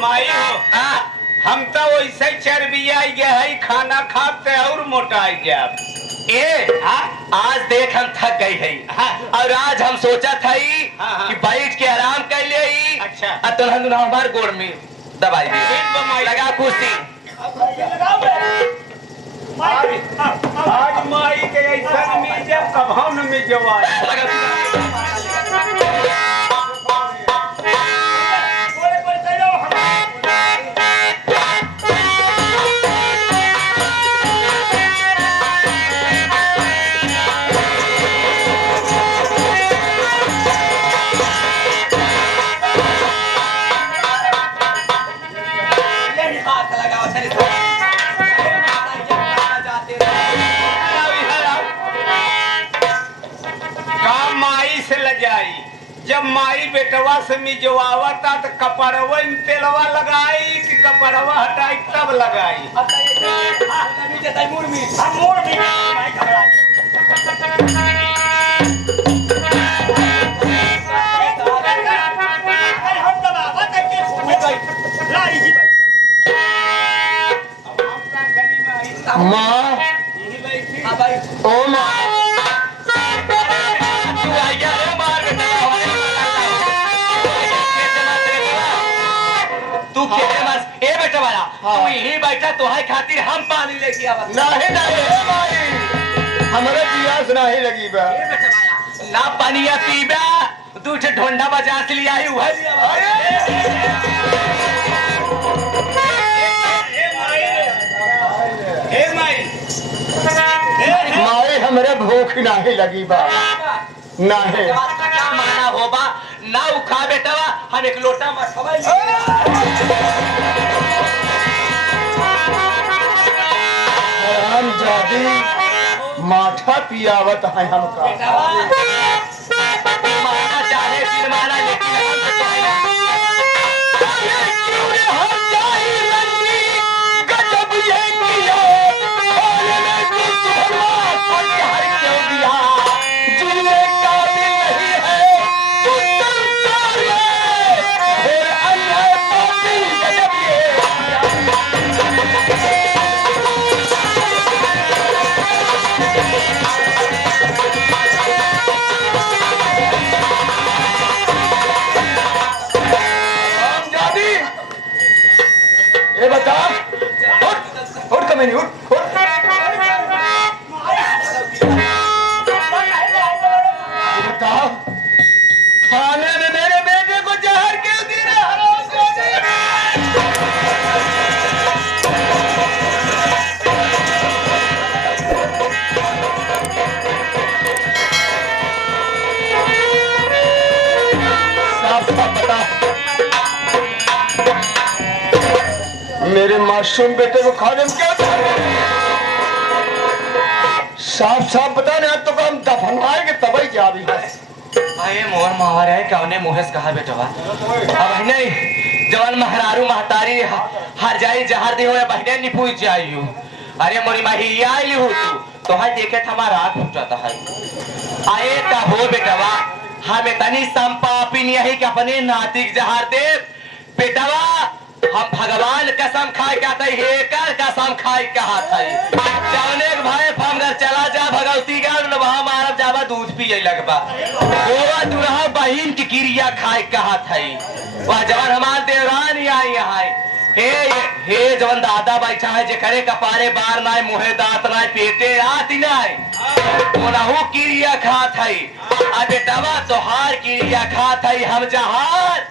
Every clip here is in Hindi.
माई हो हम तो वैसे चर्बिया गया है खाना खाते और मोटा गया। आज देख हम थक गई है और आज हम सोचा था कि बैठ के आराम कर ले। अच्छा तो हमारे गोड़ में दवाई लगा कुश्ती। आज माई के ऐसा में जब कभाव में जवाब जब माई बेटवा से मिजवावा था तो कपड़वा तेलवा लगाई कि कपड़वा हटाई तब लगाई। माँ ओ माँ यही बैठा तो है खातिर हम पानी लेके आवा नहीं हमारे पियास नहीं लगी बा ना पानिया पीबा तू ढोंडा बजा से लिया ही मारे हमरे भूख नहीं लगी बा नहीं माना होबा ना उखा बेटवा हम एक लोटा हम जादी माठा पियावत है हमका माना चाहे फिर माना लेकिन हम चाहे रंगी गजब ये किया और मैं कुछ प्यार क्यों दिया जीने काबिल नहीं है फिर अन्य पापी गजब ये बता उठ कमीनी उठ बताओ खाने में मेरे बेटे को जहर क्यों दे रहे साफ साफ बता मेरे मासूम बेटे को खाने में क्या साफ साफ बता ना तो हम दफनवाएंगे तभी जा भी है मोहन महाराज है कौने मुहेश कहा बेटवा अब नहीं जवान महरारू महतारी हर जाई जहर दे होए बहने निपूज जाइयो अरे मोरी माही आई हो तो है देखे हमारा हाथ फूटता है आए ता हो बेटवा हमें तनी संपापी नहीं है कि अपने नातिक जहर दे बेटवा हम भगवान कसम खाए कहते हेकर कसम खाए कहते जाने के भाई फमगर चला जा भगवती का वहां मारब जावा दूध पिए लगबा गोवा दुरहा बहिन की क्रिया खाए कहते वह जवान हमार देवरान आई यहाँ हे जवन दादा बैठा है जे करे कपारे बार नाय मुहे दांत नाय पेटे आती नाय ओनाहू क्रिया खात है आ बेटवा तोहार क्रिया खात है हम जहार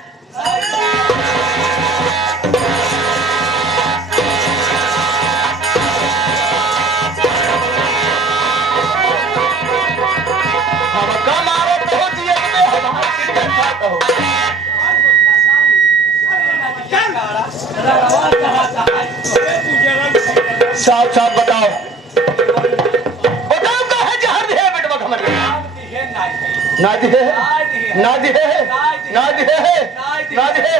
साफ साफ बताओ बताओ का है जहर दे बेटवा हमर ना दिए ना दिए ना दिए ना दिए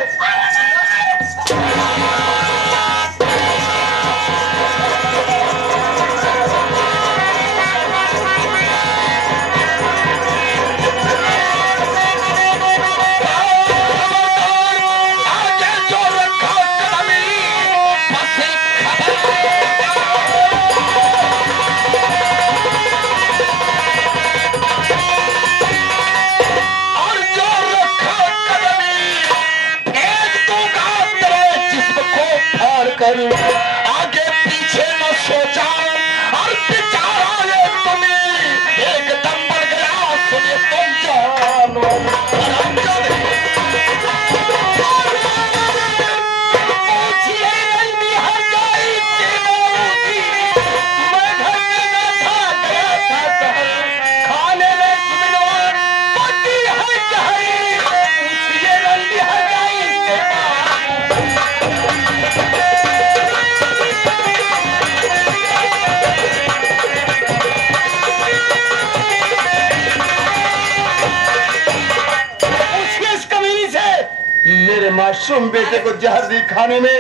कर आगे पीछे न सोचा और बेचारा ये तुम्हें एकदम बढ़ गया सुनिए तुम जानो मेरे मासूम बेटे को जहर दी खाने में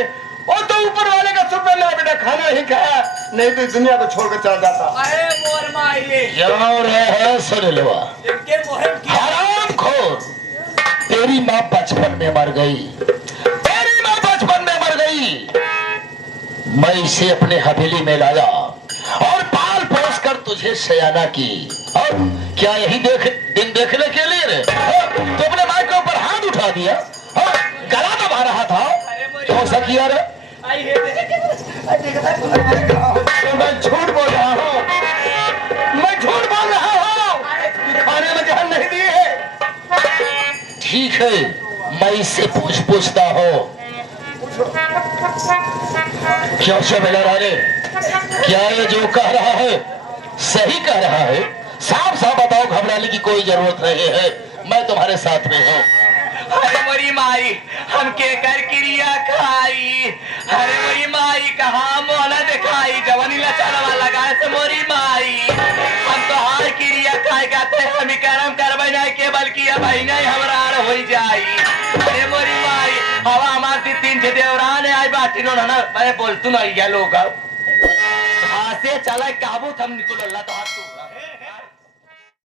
और तो ऊपर वाले का शुक्र मेरा बेटा खाना ही खाया नहीं तो इस दुनिया को छोड़कर चला जाता। अरे मोर माई क्यों रहे सुन लो इनके मोहन की हरामखोर तेरी माँ बचपन में मर गई तेरी माँ बचपन में मर गई मैं इसे अपने हवेली में लाया और पाल पोस कर तुझे सयाना की और क्या यही दिन देखने के लिए रे तो अपने माँ के ऊपर हाथ उठा दिया गला दबा रहा था क्यों सा किया रे मैं झूठ बोल रहा हूँ मैं झूठ बोल रहा हूँ खाने में जहर नहीं दिए ठीक है मैं इससे पूछता हूँ क्यों से मिला रहे क्या ये जो कह रहा है सही कह रहा है साफ साफ बताओ घबराने की कोई जरूरत नहीं है मैं तुम्हारे साथ में हूँ अरे मोरी माई हम के कर क्रिया खाई अरे मोरी माई कहा मोना दिखाई जवानी लचावा लगाए से मोरी माई हम तो हार क्रिया खाए गाते हम करम करबे नहीं केवल किया भाई नहीं हमरा हो जाई अरे मोरी माई हवा हमारी तीन छे देवरान आई बाटी नो ना मैं बोल तू नहीं गया लोग हां से चला काबू हम निकल अल्लाह तो हाथ